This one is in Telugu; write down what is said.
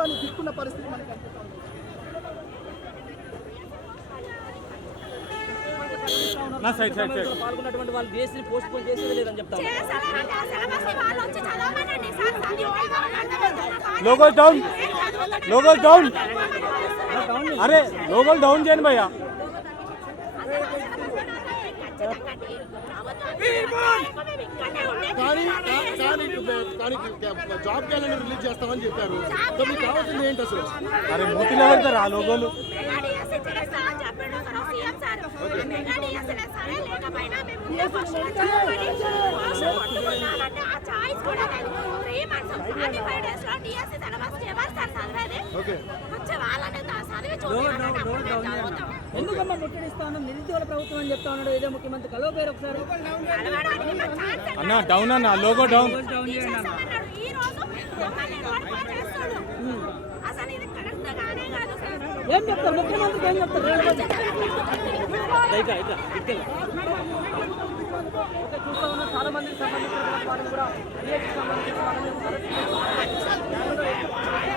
ప్రభుత్వాన్ని దిక్కున్న పరిస్థితి మనకి పాల్గొన్నటువంటి వాళ్ళు డిఎస్సీ పోస్ట్ పోన్ చేసేది లేదని చెప్తాను లోగోస్ డౌన్ లోగోస్ డౌన్ అరే లోగోలు డౌన్ చేయండి భయ్యా. కానీ కానీ కానీ జాబ్ క్యాలెండర్ రిలీజ్ చేస్తామని చెప్పారు. సో మీకు కావాల్సింది ఏంటి అసలు? అరే మూతిలో పెడతారు ఆ లోగోలు. ఓకే. ఎందుకమ్మా ముట్టడిస్తా ఉన్నాం నిరుద్యోగ ప్రభుత్వం అని చెప్తా ఉన్నాడు. ఏదో ముఖ్యమంత్రి కలో పేరు ఒకసారి. అన్న డౌన్ అన్న లోగో డౌన్ ఇది ఏం చెప్తారు ముఖ్యమంత్రికి ఏం చెప్తారు చూస్తా ఉన్నాం. చాలా మందికి సంబంధించిన కూడా.